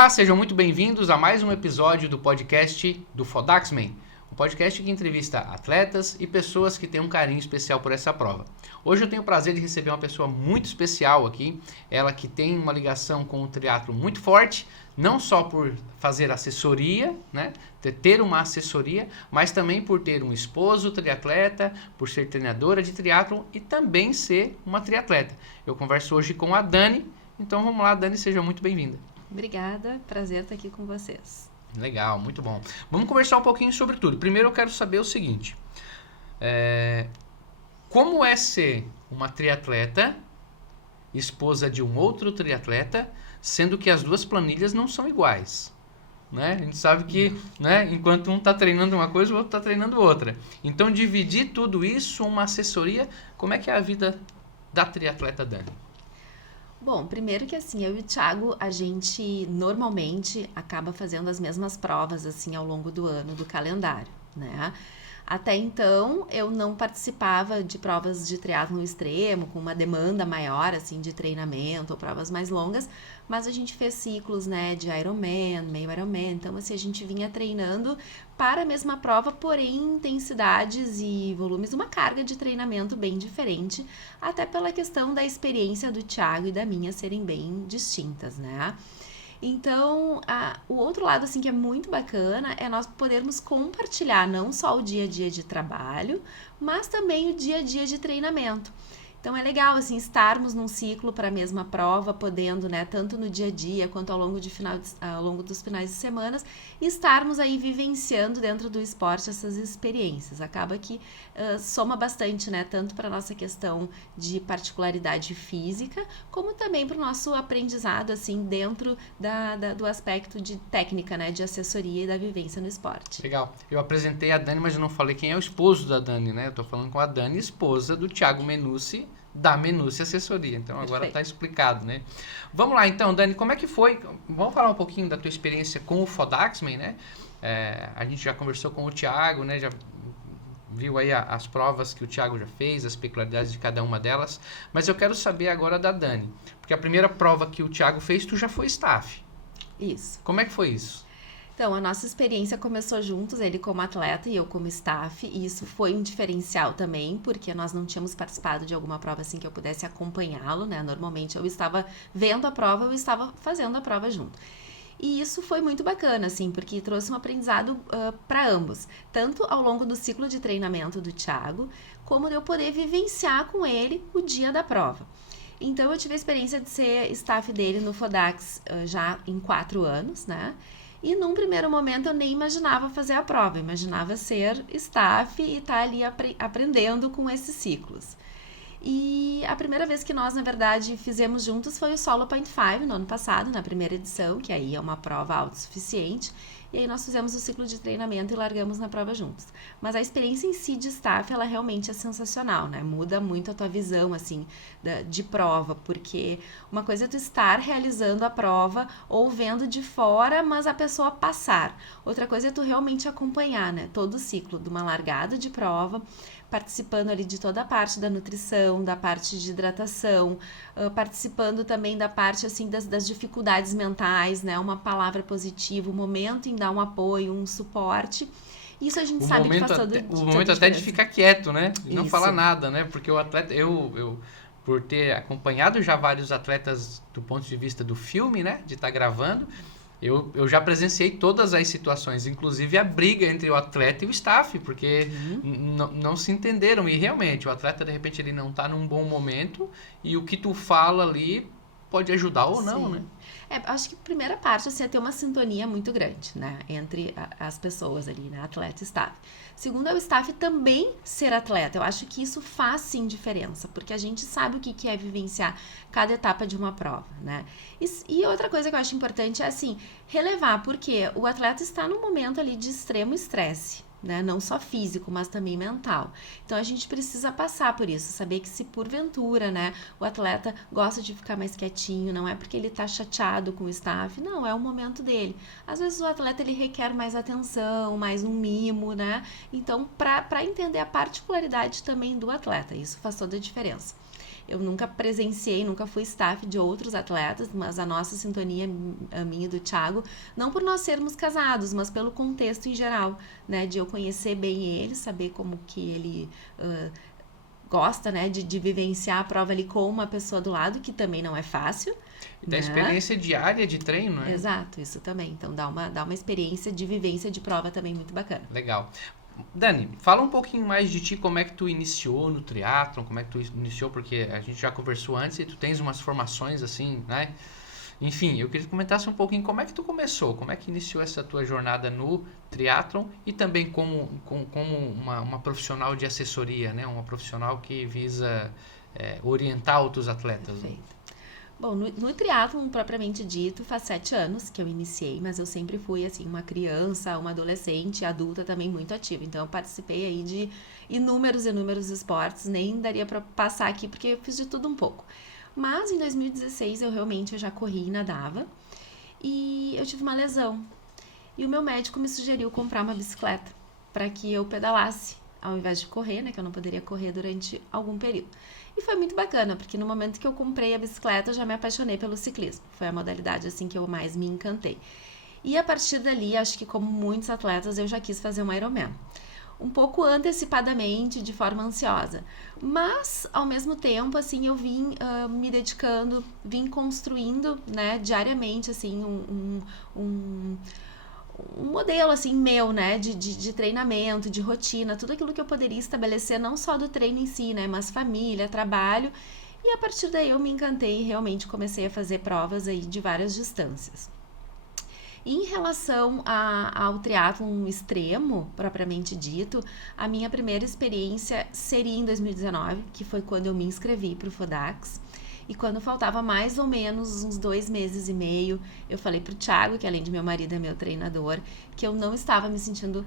Olá, sejam muito bem-vindos a mais um episódio do podcast do Fodaxman, um podcast que entrevista atletas e pessoas que têm um carinho especial por essa prova. Hoje eu tenho o prazer de receber uma pessoa muito especial aqui, ela que tem uma ligação com o triatlo muito forte, não só por fazer assessoria, né, ter uma assessoria, mas também por ter um esposo triatleta, por ser treinadora de triatlo e também ser uma triatleta. Eu converso hoje com a Dani, então vamos lá, Dani, seja muito bem-vinda. Obrigada, prazer estar aqui com vocês. Legal, muito bom. Vamos conversar um pouquinho sobre tudo. Primeiro eu quero saber o seguinte, como é ser uma triatleta, esposa de um outro triatleta, sendo que as duas planilhas não são iguais? Né? A gente sabe que, né, enquanto um está treinando uma coisa, o outro está treinando outra. Então, dividir tudo isso, uma assessoria, como é que é a vida da triatleta Dani? Bom, primeiro que assim, eu e o Thiago, a gente normalmente acaba fazendo as mesmas provas assim ao longo do ano, do calendário, né? Até então, eu não participava de provas de triatlon extremo, com uma demanda maior, assim, de treinamento, ou provas mais longas, mas a gente fez ciclos, né, de Ironman, meio Ironman, então, assim, a gente vinha treinando para a mesma prova, porém, intensidades e volumes, uma carga de treinamento bem diferente, até pela questão da experiência do Thiago e da minha serem bem distintas, né? Então, o outro lado, assim, que é muito bacana é nós podermos compartilhar não só o dia a dia de trabalho, mas também o dia a dia de treinamento. Então, é legal, assim, estarmos num ciclo para a mesma prova, podendo, né, tanto no dia a dia quanto ao longo dos finais de semana, estarmos aí vivenciando dentro do esporte essas experiências. Acaba que soma bastante, né, tanto para a nossa questão de particularidade física, como também para o nosso aprendizado, assim, dentro do aspecto de técnica, né, de assessoria e da vivência no esporte. Legal. Eu apresentei a Dani, mas eu não falei quem é o esposo da Dani, né? Eu tô falando com a Dani, esposa do Thiago Menucci, da Menucci Assessoria. Então agora está explicado, né? Vamos lá então, Dani, como é que foi? Vamos falar um pouquinho da tua experiência com o Fodaxman, né? A gente já conversou com o Thiago, né? Já viu aí as provas que o Thiago já fez, as peculiaridades de cada uma delas. Mas eu quero saber agora da Dani, porque a primeira prova que o Thiago fez, tu já foi staff. Isso. Como é que foi isso? Então, a nossa experiência começou juntos, ele como atleta e eu como staff, e isso foi um diferencial também, porque nós não tínhamos participado de alguma prova assim que eu pudesse acompanhá-lo, né? Normalmente eu estava vendo a prova, eu estava fazendo a prova junto. E isso foi muito bacana, assim, porque trouxe um aprendizado para ambos, tanto ao longo do ciclo de treinamento do Thiago, como de eu poder vivenciar com ele o dia da prova. Então, eu tive a experiência de ser staff dele no Fodax já em 4 anos, né? E num primeiro momento eu nem imaginava fazer a prova, eu imaginava ser staff e estar ali aprendendo com esses ciclos. E a primeira vez que nós, na verdade, fizemos juntos foi o Solo Point 5 no ano passado, na primeira edição, que aí é uma prova autossuficiente. E aí nós fizemos o ciclo de treinamento e largamos na prova juntos. Mas a experiência em si de staff, ela realmente é sensacional, né? Muda muito a tua visão, assim, de prova, porque uma coisa é tu estar realizando a prova ou vendo de fora, mas a pessoa passar. Outra coisa é tu realmente acompanhar, né? Todo o ciclo de uma largada de prova, participando ali de toda a parte da nutrição, da parte de hidratação, participando também da parte assim das dificuldades mentais, né? Uma palavra positiva, um momento em dar um apoio, um suporte. Isso a gente sabe que faz todo dia. O momento até de ficar quieto, né? E não falar nada, né? Porque o atleta, eu por ter acompanhado já vários atletas do ponto de vista do filme, né? De estar gravando, eu já presenciei todas as situações, inclusive a briga entre o atleta e o staff, porque não se entenderam. E realmente, o atleta, de repente, ele não está num bom momento e o que tu fala ali pode ajudar ou não, né? Acho que a primeira parte assim, é ter uma sintonia muito grande, né? Entre as pessoas ali, né? Atleta e staff. Segundo, é o staff também ser atleta. Eu acho que isso faz sim diferença, porque a gente sabe o que é vivenciar cada etapa de uma prova, né? E outra coisa que eu acho importante é assim, relevar, porque o atleta está num momento ali de extremo estresse, né? Não só físico, mas também mental. Então a gente precisa passar por isso, saber que se porventura, né, o atleta gosta de ficar mais quietinho, não é porque ele tá chateado com o staff, não, é o momento dele. Às vezes o atleta ele requer mais atenção, mais um mimo, né? Então, para entender a particularidade também do atleta, isso faz toda a diferença. eu nunca presenciei, nunca fui staff de outros atletas, mas a nossa sintonia, a minha e do Thiago, não por nós sermos casados, mas pelo contexto em geral, né? De eu conhecer bem ele, saber como que ele gosta, né? De vivenciar a prova ali com uma pessoa do lado, que também não é fácil. Da experiência diária de treino, né? Exato, isso também. Então dá uma experiência de vivência de prova também muito bacana. Legal. Dani, fala um pouquinho mais de ti, como é que tu iniciou no triatlon, como é que tu iniciou, porque a gente já conversou antes e tu tens umas formações assim, né? Enfim, eu queria que tu comentasse um pouquinho como é que tu começou, como é que iniciou essa tua jornada no triatlon e também como uma profissional de assessoria, né? Uma profissional que visa orientar outros atletas. Perfeito. Bom, no triatlon propriamente dito, faz 7 anos que eu iniciei, mas eu sempre fui, assim, uma criança, uma adolescente, adulta também muito ativa. Então, eu participei aí de inúmeros esportes, nem daria para passar aqui, porque eu fiz de tudo um pouco. Mas, em 2016, eu já corri e nadava, e eu tive uma lesão. E o meu médico me sugeriu comprar uma bicicleta para que eu pedalasse, ao invés de correr, né, que eu não poderia correr durante algum período. E foi muito bacana, porque no momento que eu comprei a bicicleta, eu já me apaixonei pelo ciclismo. Foi a modalidade, assim, que eu mais me encantei. E a partir dali, acho que como muitos atletas, eu já quis fazer um Ironman. Um pouco antecipadamente, de forma ansiosa. Mas, ao mesmo tempo, assim, eu vim me dedicando, vim construindo, né, diariamente, assim, um modelo, assim, meu, né, de treinamento, de rotina, tudo aquilo que eu poderia estabelecer, não só do treino em si, né, mas família, trabalho, e a partir daí eu me encantei e realmente comecei a fazer provas aí de várias distâncias. Em relação ao triatlon extremo, propriamente dito, a minha primeira experiência seria em 2019, que foi quando eu me inscrevi para o FODAX. E quando faltava mais ou menos uns 2 meses e meio, eu falei pro Thiago, que além de meu marido é meu treinador, que eu não estava me sentindo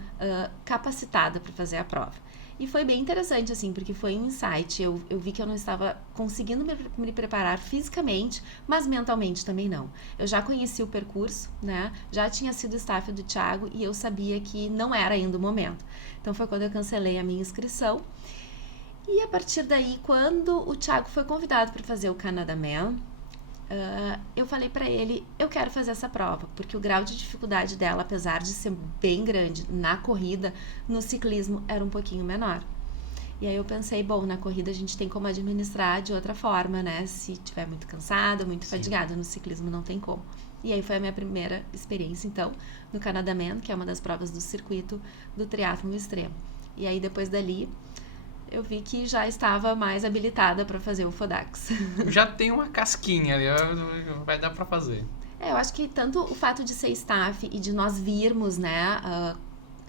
capacitada para fazer a prova. E foi bem interessante, assim, porque foi um insight. Eu vi que eu não estava conseguindo me preparar fisicamente, mas mentalmente também não. Eu já conheci o percurso, né? Já tinha sido staff do Thiago e eu sabia que não era ainda o momento. Então foi quando eu cancelei a minha inscrição. E a partir daí, quando o Thiago foi convidado para fazer o Canada Man, eu falei para ele, eu quero fazer essa prova, porque o grau de dificuldade dela, apesar de ser bem grande na corrida, no ciclismo era um pouquinho menor. E aí eu pensei, bom, na corrida a gente tem como administrar de outra forma, né? Se tiver muito cansada, muito fadigada, no ciclismo não tem como. E aí foi a minha primeira experiência, então, no Canada Man, que é uma das provas do circuito do triatlon extremo. E aí depois dali eu vi que já estava mais habilitada para fazer o FODAX. Já tem uma casquinha ali, vai dar para fazer. Eu acho que tanto o fato de ser staff e de nós virmos, né,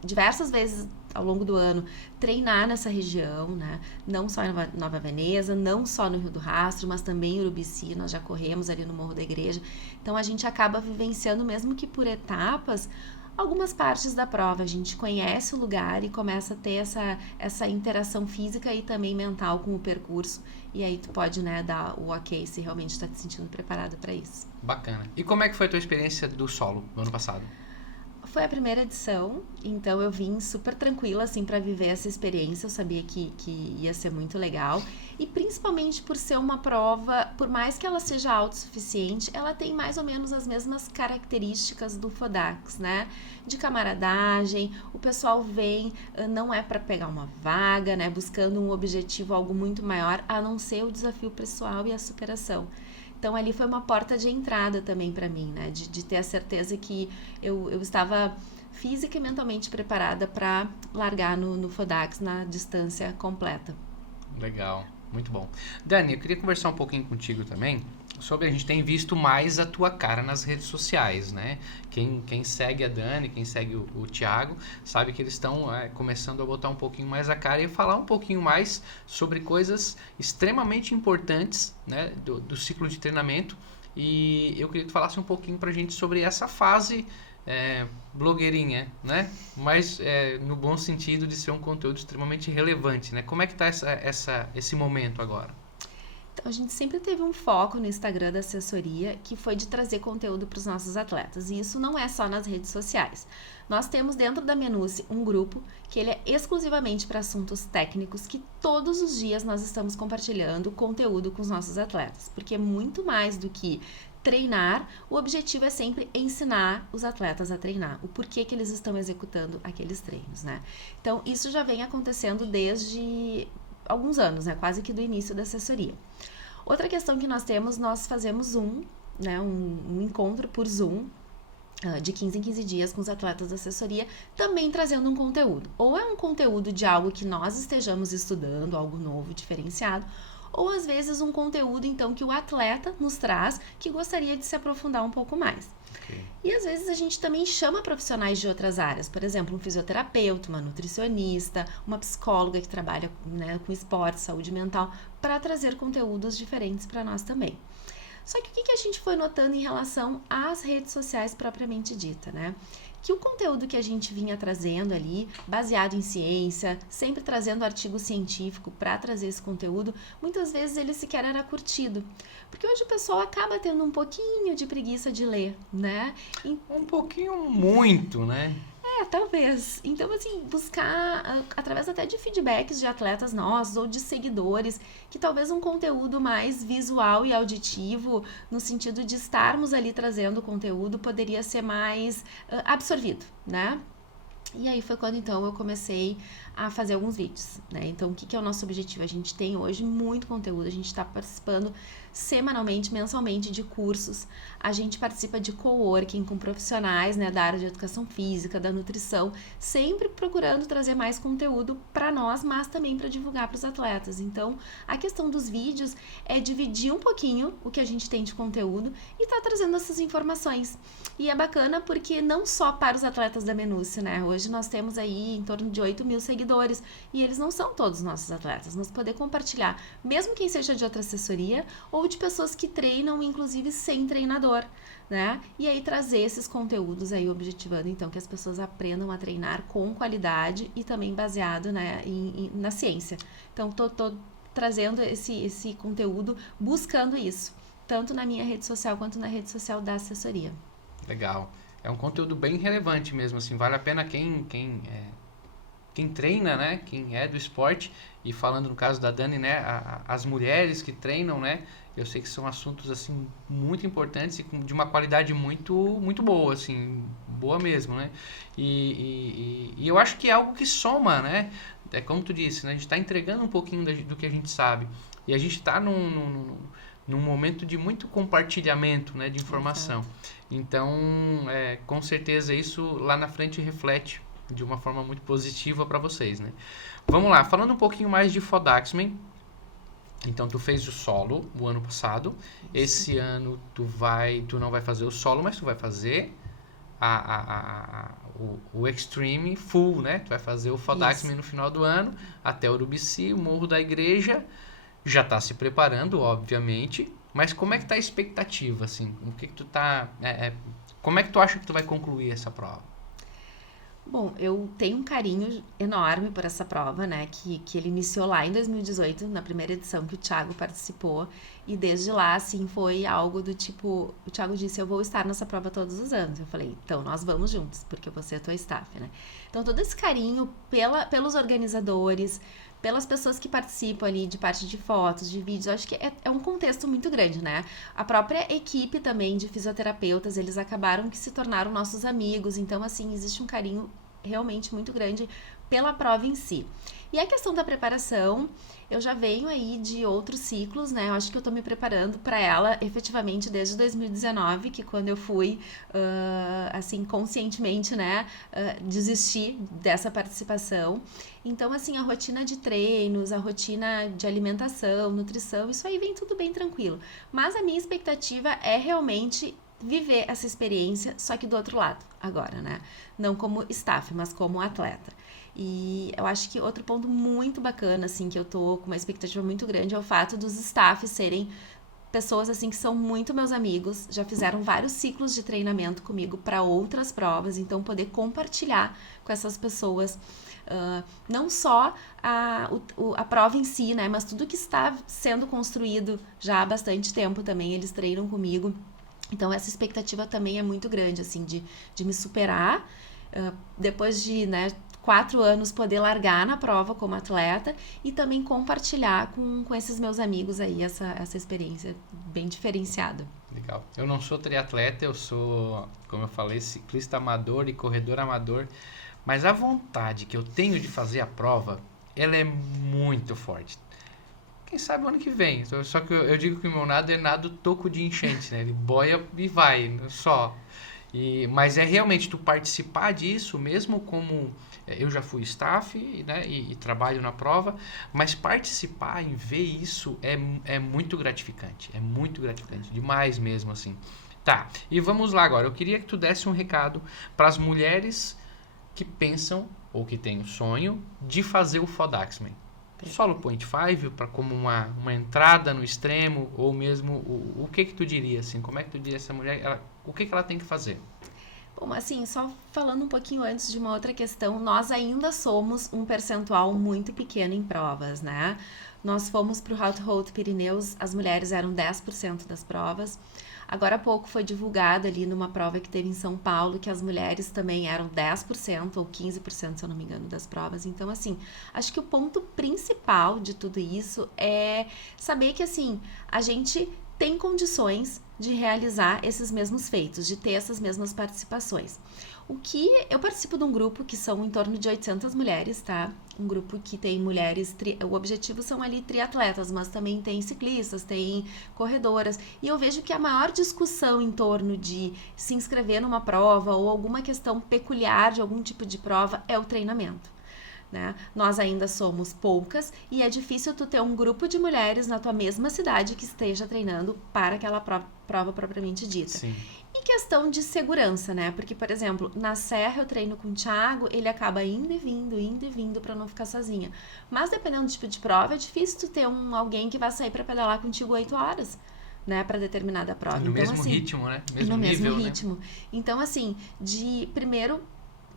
diversas vezes ao longo do ano, treinar nessa região, né, não só em Nova Veneza, não só no Rio do Rastro, mas também em Urubici, nós já corremos ali no Morro da Igreja. Então a gente acaba vivenciando, mesmo que por etapas, algumas partes da prova. A gente conhece o lugar e começa a ter essa interação física e também mental com o percurso. E aí tu pode, né, dar o ok se realmente está te sentindo preparado para isso. Bacana. E como é que foi a tua experiência do solo no ano passado? Foi a primeira edição, então eu vim super tranquila, assim, para viver essa experiência. Eu sabia que ia ser muito legal. E principalmente por ser uma prova, por mais que ela seja autossuficiente, ela tem mais ou menos as mesmas características do FODAX, né? De camaradagem, o pessoal vem, não é para pegar uma vaga, né? Buscando um objetivo, algo muito maior, a não ser o desafio pessoal e a superação. Então, ali foi uma porta de entrada também para mim, né? De ter a certeza que eu estava física e mentalmente preparada para largar no FODAX na distância completa. Legal, muito bom. Dani, eu queria conversar um pouquinho contigo também sobre, a gente tem visto mais a tua cara nas redes sociais, né? Quem segue a Dani, quem segue o Thiago, sabe que eles estão começando a botar um pouquinho mais a cara e falar um pouquinho mais sobre coisas extremamente importantes, né, do ciclo de treinamento. E eu queria que tu falasse um pouquinho pra gente sobre essa fase blogueirinha, né? Mas no bom sentido de ser um conteúdo extremamente relevante, né? Como é que tá esse momento agora? Então, a gente sempre teve um foco no Instagram da assessoria, que foi de trazer conteúdo para os nossos atletas. E isso não é só nas redes sociais. Nós temos dentro da Menuce um grupo que ele é exclusivamente para assuntos técnicos, que todos os dias nós estamos compartilhando conteúdo com os nossos atletas. Porque é muito mais do que treinar, o objetivo é sempre ensinar os atletas a treinar, o porquê que eles estão executando aqueles treinos, né? Então, isso já vem acontecendo desde alguns anos, né? Quase que do início da assessoria. Outra questão que nós temos, nós fazemos um encontro por Zoom, de 15 em 15 dias com os atletas da assessoria, também trazendo um conteúdo. Ou é um conteúdo de algo que nós estejamos estudando, algo novo, diferenciado, ou às vezes um conteúdo, então, que o atleta nos traz, que gostaria de se aprofundar um pouco mais. Okay. E às vezes a gente também chama profissionais de outras áreas, por exemplo, um fisioterapeuta, uma nutricionista, uma psicóloga que trabalha, né, com esporte, saúde mental, para trazer conteúdos diferentes para nós também. Só que o que a gente foi notando em relação às redes sociais propriamente dita, né? Que o conteúdo que a gente vinha trazendo ali, baseado em ciência, sempre trazendo artigo científico para trazer esse conteúdo, muitas vezes ele sequer era curtido. Porque hoje o pessoal acaba tendo um pouquinho de preguiça de ler, né? Um pouquinho muito, né? Talvez. Então, assim, buscar, através até de feedbacks de atletas nossos ou de seguidores, que talvez um conteúdo mais visual e auditivo, no sentido de estarmos ali trazendo conteúdo, poderia ser mais absorvido, né? E aí foi quando, então, eu comecei a fazer alguns vídeos, né? Então, o que é o nosso objetivo? A gente tem hoje muito conteúdo, a gente está participando semanalmente, mensalmente de cursos, a gente participa de coworking com profissionais, né, da área de educação física, da nutrição, sempre procurando trazer mais conteúdo para nós, mas também para divulgar para os atletas. Então, a questão dos vídeos é dividir um pouquinho o que a gente tem de conteúdo e tá trazendo essas informações. E é bacana porque não só para os atletas da Menuce, né? Hoje nós temos aí em torno de 8 mil seguidores e eles não são todos nossos atletas. Nós poder compartilhar, mesmo quem seja de outra assessoria ou de pessoas que treinam, inclusive sem treinador, né? E aí trazer esses conteúdos aí, objetivando então que as pessoas aprendam a treinar com qualidade e também baseado, né, na ciência. Então, tô trazendo esse conteúdo, buscando isso, tanto na minha rede social quanto na rede social da assessoria. Legal. É um conteúdo bem relevante mesmo, assim, vale a pena quem treina, né, quem é do esporte, e falando no caso da Dani, né, as mulheres que treinam, né, eu sei que são assuntos, assim, muito importantes e de uma qualidade muito, muito boa, assim, boa mesmo, né, e eu acho que é algo que soma, né, é como tu disse, né, a gente está entregando um pouquinho do que a gente sabe, e a gente está num momento de muito compartilhamento, né, de informação. Exato. Então, com certeza isso lá na frente reflete de uma forma muito positiva para vocês, né? Vamos lá, falando um pouquinho mais de FODAXMEN. Então, tu fez o solo o ano passado. Esse ano tu não vai fazer o solo, mas tu vai fazer o Extreme Full, né? Tu vai fazer o FODAXMEN no final do ano, até Urubici, o Morro da Igreja. Já está se preparando, obviamente, mas como é que tá a expectativa, assim? O que tu tá... como é que tu acha que tu vai concluir essa prova? Bom, eu tenho um carinho enorme por essa prova, né, que ele iniciou lá em 2018, na primeira edição que o Thiago participou, e desde lá, assim, foi algo do tipo, o Thiago disse, eu vou estar nessa prova todos os anos. Eu falei, então nós vamos juntos, porque você é tua staff, né? Então todo esse carinho pelos organizadores, pelas pessoas que participam ali de parte de fotos, de vídeos, eu acho que é um contexto muito grande, né? A própria equipe também de fisioterapeutas, eles acabaram que se tornaram nossos amigos, então, assim, existe um carinho realmente muito grande pela prova em si. E a questão da preparação, eu já venho aí de outros ciclos, né? Eu acho que eu tô me preparando para ela efetivamente desde 2019, que quando eu fui, assim, conscientemente, né, desistir dessa participação. Então, assim, a rotina de treinos, a rotina de alimentação, nutrição, isso aí vem tudo bem tranquilo. Mas a minha expectativa é realmente viver essa experiência, só que do outro lado, agora, né? Não como staff, mas como atleta. E eu acho que outro ponto muito bacana, assim, que eu tô com uma expectativa muito grande é o fato dos staffs serem pessoas, assim, que são muito meus amigos, já fizeram vários ciclos de treinamento comigo para outras provas, então poder compartilhar com essas pessoas não só a prova em si, né? Mas tudo que está sendo construído já há bastante tempo também, eles treinam comigo. Então, essa expectativa também é muito grande, assim, de me superar, depois de, né, 4 anos poder largar na prova como atleta e também compartilhar com esses meus amigos aí essa experiência bem diferenciada. Legal. Eu não sou triatleta, eu sou, como eu falei, ciclista amador e corredor amador, mas a vontade que eu tenho de fazer a prova, ela é muito forte. Quem sabe o ano que vem. Só que eu digo que o meu nado é nado toco de enchente, né? Ele boia e vai, só. Mas é realmente tu participar disso, mesmo como eu já fui staff, né, e trabalho na prova, mas participar em ver isso é muito gratificante. É muito gratificante, demais mesmo, assim. Tá, e vamos lá agora. Eu queria que tu desse um recado para as mulheres que pensam ou que têm o sonho de fazer o FODAXMAN. Solo Point 5 para como uma entrada no extremo, ou mesmo o que tu diria assim? Como é que tu diria essa mulher, o que ela tem que fazer? Bom, assim, só falando um pouquinho antes de uma outra questão, nós ainda somos um percentual muito pequeno em provas, né? Nós fomos para o Haute Haute Pirineus, as mulheres eram 10% das provas. Agora há pouco foi divulgado ali numa prova que teve em São Paulo que as mulheres também eram 10% ou 15%, se eu não me engano, das provas. Então, assim, acho que o ponto principal de tudo isso é saber que, assim, a gente tem condições de realizar esses mesmos feitos, de ter essas mesmas participações. Eu participo de um grupo que são em torno de 800 mulheres, tá? Um grupo que tem mulheres, o objetivo são ali triatletas, mas também tem ciclistas, tem corredoras, e eu vejo que a maior discussão em torno de se inscrever numa prova ou alguma questão peculiar de algum tipo de prova é o treinamento. Né? Nós ainda somos poucas e é difícil tu ter um grupo de mulheres na tua mesma cidade que esteja treinando para aquela prova propriamente dita. Sim. E questão de segurança, né? Porque, por exemplo, na Serra eu treino com o Thiago, ele acaba indo e vindo para não ficar sozinha. Mas dependendo do tipo de prova, é difícil tu ter alguém que vai sair para pedalar contigo 8 horas. Né, para determinada prova. No mesmo ritmo, né? No mesmo ritmo. Então, assim, primeiro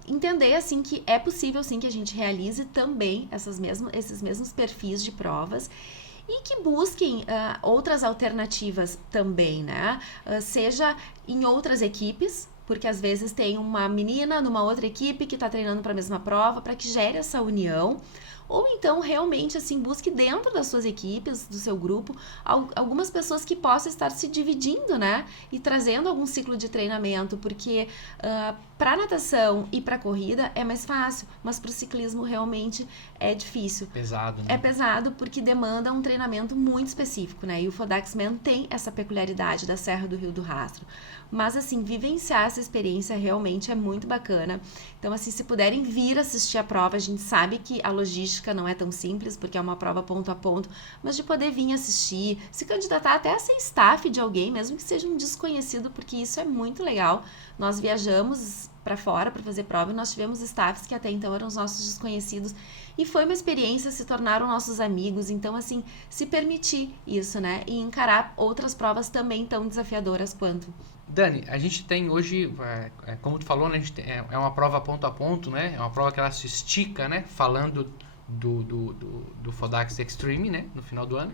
entender assim que é possível sim que a gente realize também esses mesmos perfis de provas e que busquem outras alternativas também, né? Seja em outras equipes, porque às vezes tem uma menina numa outra equipe que está treinando para a mesma prova, para que gere essa união. Ou então, realmente, assim, busque dentro das suas equipes, do seu grupo, algumas pessoas que possam estar se dividindo, né? E trazendo algum ciclo de treinamento, porque para natação e para corrida é mais fácil, mas para o ciclismo realmente é difícil. Pesado, né? É pesado porque demanda um treinamento muito específico, né? E o FODAXMAN tem essa peculiaridade da Serra do Rio do Rastro. Mas, assim, vivenciar essa experiência realmente é muito bacana. Então, assim, se puderem vir assistir a prova, a gente sabe que a logística não é tão simples, porque é uma prova ponto a ponto, mas de poder vir assistir, se candidatar até a ser staff de alguém, mesmo que seja um desconhecido, porque isso é muito legal. Nós viajamos para fora para fazer prova e nós tivemos staffs que até então eram os nossos desconhecidos e foi uma experiência, se tornaram nossos amigos. Então, assim, se permitir isso, né, e encarar outras provas também tão desafiadoras quanto. Dani, a gente tem hoje, como tu falou, né, a gente é uma prova ponto a ponto, né? É uma prova que ela se estica, né? Falando do FODAX Extreme, né? No final do ano.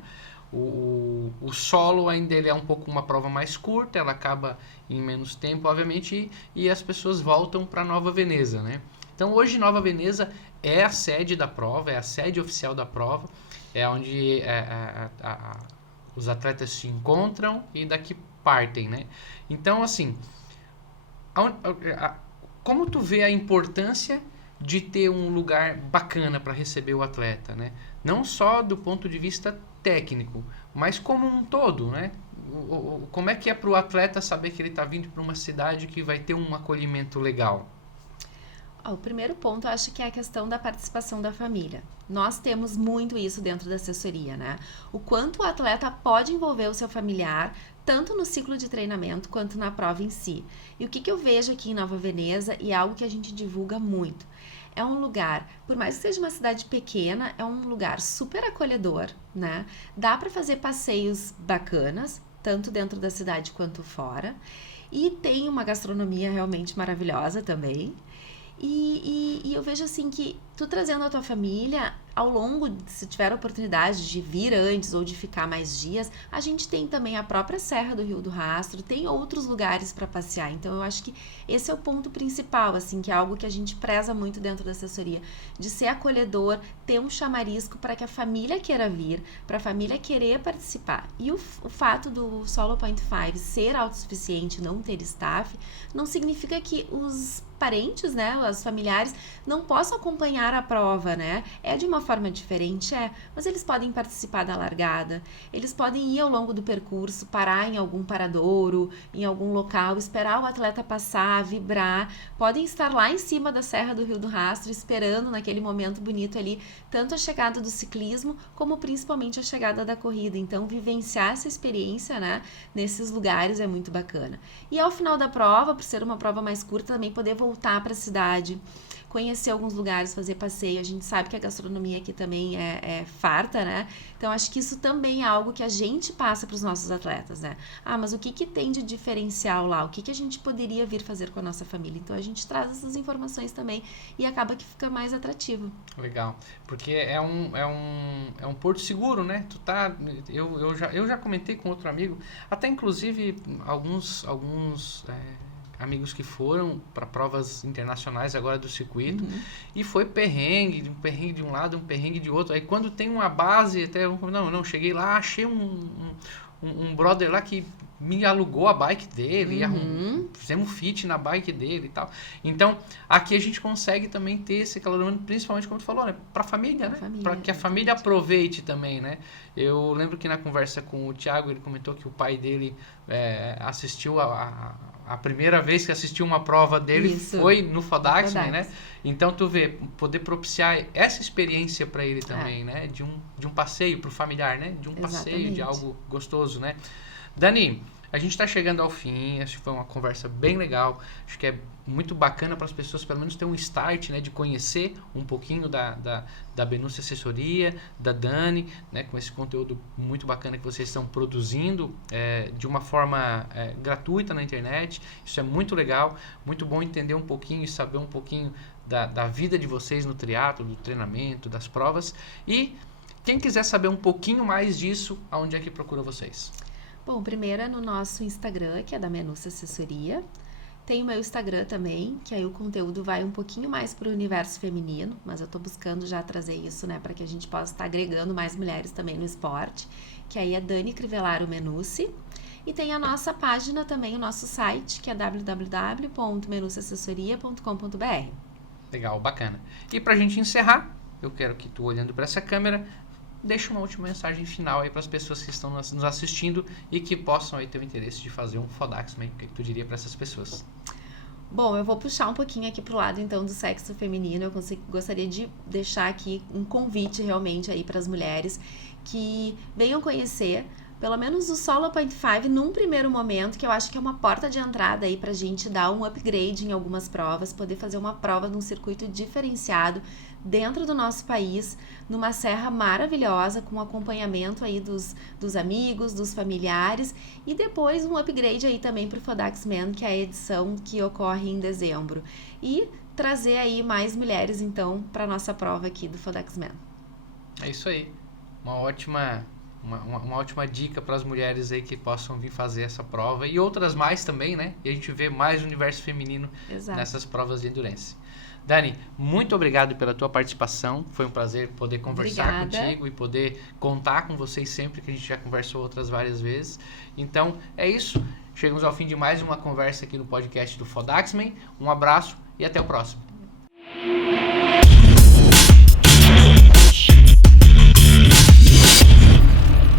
O solo ainda ele é um pouco uma prova mais curta, ela acaba em menos tempo, obviamente, e as pessoas voltam para Nova Veneza, né? Então, hoje Nova Veneza é a sede da prova, é a sede oficial da prova, é onde os atletas se encontram e daqui partem, né? Então, assim, como tu vê a importância de ter um lugar bacana para receber o atleta, né? Não só do ponto de vista técnico, mas como um todo, né? Como é que é para o atleta saber que ele está vindo para uma cidade que vai ter um acolhimento legal? O primeiro ponto, eu acho que é a questão da participação da família. Nós temos muito isso dentro da assessoria, né? O quanto o atleta pode envolver o seu familiar, tanto no ciclo de treinamento quanto na prova em si. E o que eu vejo aqui em Nova Veneza, e é algo que a gente divulga muito, é um lugar, por mais que seja uma cidade pequena, é um lugar super acolhedor, né? Dá para fazer passeios bacanas, tanto dentro da cidade quanto fora. E tem uma gastronomia realmente maravilhosa também. E eu vejo assim que tu trazendo a tua família, ao longo, se tiver a oportunidade de vir antes ou de ficar mais dias, a gente tem também a própria Serra do Rio do Rastro, tem outros lugares para passear. Então, eu acho que esse é o ponto principal, assim, que é algo que a gente preza muito dentro da assessoria, de ser acolhedor, ter um chamarisco para que a família queira vir, para a família querer participar. E o fato do Solo Point 5 ser autossuficiente, não ter staff, não significa que os parentes, né, os familiares, não possam acompanhar a prova, né? É de uma forma diferente, mas eles podem participar da largada, eles podem ir ao longo do percurso, parar em algum paradouro, em algum local, esperar o atleta passar, vibrar, podem estar lá em cima da Serra do Rio do Rastro, esperando naquele momento bonito ali, tanto a chegada do ciclismo, como principalmente a chegada da corrida. Então, vivenciar essa experiência, né, nesses lugares é muito bacana. E ao final da prova, por ser uma prova mais curta, também poder voltar para a cidade, conhecer alguns lugares, fazer passeio. A gente sabe que a gastronomia aqui também é farta, né? Então, acho que isso também é algo que a gente passa para os nossos atletas, né? Mas o que tem de diferencial lá? O que a gente poderia vir fazer com a nossa família? Então, a gente traz essas informações também e acaba que fica mais atrativo. Legal, porque é um porto seguro, né? Eu já comentei com outro amigo, até inclusive alguns amigos que foram para provas internacionais agora do circuito, e foi um perrengue de um lado, um perrengue de outro. Aí quando tem uma base, até cheguei lá, achei um brother lá que me alugou a bike dele, fizemos fit na bike dele e tal. Então, aqui a gente consegue também ter esse calorômetro, principalmente como tu falou, né? Para a família, né? Para que a família aproveite também, né? Eu lembro que na conversa com o Thiago, ele comentou que o pai dele assistiu a primeira vez que assistiu uma prova dele foi no Fodaxman, né? Então, tu vê, poder propiciar essa experiência para ele também, né? De um passeio para o familiar, né? De um passeio, de algo gostoso, né? Dani, a gente está chegando ao fim, acho que foi uma conversa bem legal, acho que é muito bacana para as pessoas pelo menos ter um start, né, de conhecer um pouquinho da Benussi Assessoria, da Dani, né, com esse conteúdo muito bacana que vocês estão produzindo de uma forma gratuita na internet. Isso é muito legal, muito bom entender um pouquinho e saber um pouquinho da vida de vocês no triatlo, do treinamento, das provas. E quem quiser saber um pouquinho mais disso, aonde é que procura vocês? Bom, primeiro é no nosso Instagram, que é da Benussi Assessoria. Tem o meu Instagram também, que aí o conteúdo vai um pouquinho mais para o universo feminino, mas eu tô buscando já trazer isso, né, para que a gente possa estar agregando mais mulheres também no esporte, que aí é Dani Crivellaro Benussi. E tem a nossa página também, o nosso site, que é www.menussiassessoria.com.br. Legal, bacana. E pra gente encerrar, eu quero que tu, olhando para essa câmera, deixa uma última mensagem final aí para as pessoas que estão nos assistindo e que possam aí ter o interesse de fazer um Fodaxman. O que tu diria para essas pessoas? Bom, eu vou puxar um pouquinho aqui pro lado, então, do sexo feminino. Eu gostaria de deixar aqui um convite realmente aí para as mulheres que venham conhecer pelo menos o Solo Point 5 num primeiro momento, que eu acho que é uma porta de entrada aí pra gente dar um upgrade em algumas provas, poder fazer uma prova num circuito diferenciado dentro do nosso país, numa serra maravilhosa, com acompanhamento aí dos amigos, dos familiares, e depois um upgrade aí também pro Fodaxman, que é a edição que ocorre em dezembro. E trazer aí mais mulheres, então, pra nossa prova aqui do Fodaxman. É isso aí. Uma ótima dica para as mulheres aí que possam vir fazer essa prova e outras mais também, né? E a gente vê mais o universo feminino nessas provas de endurance. Dani, muito obrigado pela tua participação. Foi um prazer poder conversar contigo e poder contar com vocês sempre, que a gente já conversou outras várias vezes. Então, é isso. Chegamos ao fim de mais uma conversa aqui no podcast do Fodaxman. Um abraço e até o próximo.